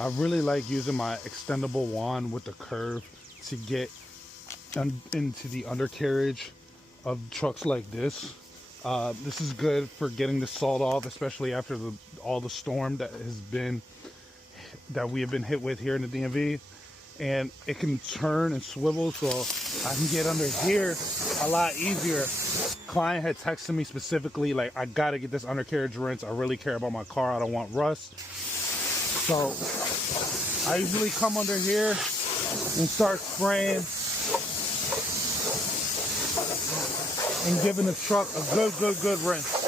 I really like using my extendable wand with the curve to get into the undercarriage of trucks like this. This is good for getting the salt off, especially after all the storm that we have been hit with here in the DMV. And it can turn and swivel, so I can get under here a lot easier. Client had texted me specifically, like, I gotta get this undercarriage rinse. I really care about my car. I don't want rust. So I usually come under here and start spraying and giving the truck a good rinse.